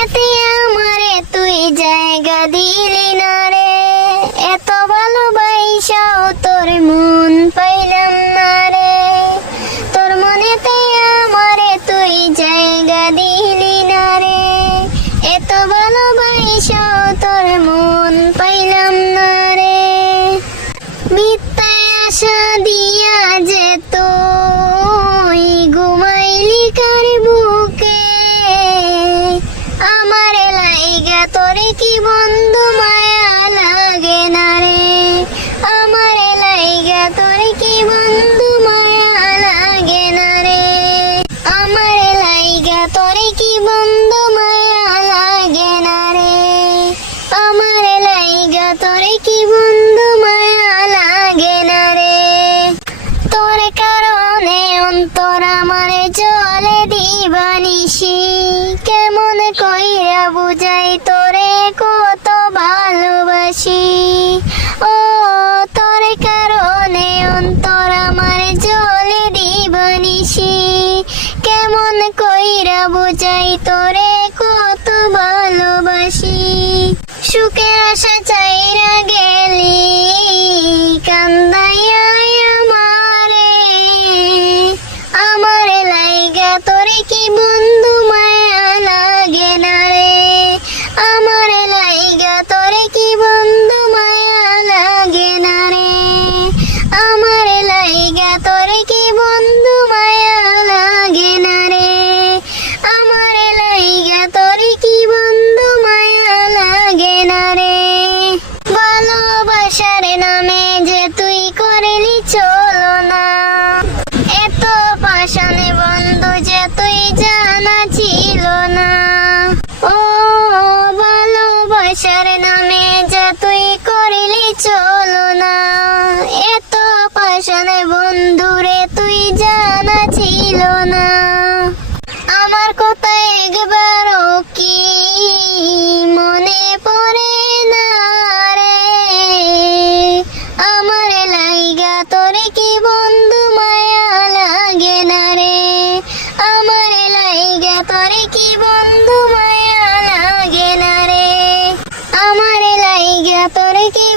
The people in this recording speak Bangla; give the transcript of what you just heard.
মনেতে আমারে তুই জায়গা দিলি না রে, এত ভালোবাসাও তোর মন পাইলাম না রে। তোর মনেতে আমারে তুই জায়গা দিলি না রে, এত ভালোবাসাও তোর মন পাইলাম না রে। মিথ্যায় আশা দিয়া যে তুই ঘুমাইলি কার বুকে, আমারে লাইগা তোরে কি বন্ধু মায়া লাগে না রে, আমারে লাইগা তোরে কি বন্ধু মায়া লাগে না রে, আমারে লাইগা তোরে কি বন্ধু মায়া লাগে না রে, আমারে লাইগা তোরে কি বন্ধু মায়া লাগে না রে। তোর কারণে অন্তর আমারে জলে দিবানিসি, কেমন কইরা বুঝাই তোরে কত ভালোবাসি। ও তোর কারণে অন্তর আমারে জলে দিবানিসি, কেমন কইরা বুঝাই তোরে কত ভালোবাসি। সুখের আশা চাইরা গেলি কান্দাইয়া আমারে, আমারে লাইগা তোরে কি বন্ধু মায়া লাগে না রে, আমারে লাইগা তোরে কি বন্ধু মায়া লাগে না রে, আমারে লাইগা তোরে কি বন্ধু মায়া লাগে না রে, আমারে লাইগা তোরে কি বন্ধু মায়া লাগে না রে। ভালোবাসার নামে যে তুই করলি চলো না, এত পাশানে বন্ধু যে তুই জানা ছিল না। ও ভালোবাসার নামে যে তুই করলি চলো না, এত পাশানে বন্ধু রে তুই জানা ছিল না। আমার কথা একবারও কি মনে পড়ে না রে, আমার লাইগা তোরে কি বন্ধু মায়া লাগে না রে, আমার লাইগা তোরে কি বন্ধু মায়া লাগে না রে, আমার লাইগা তোরে কি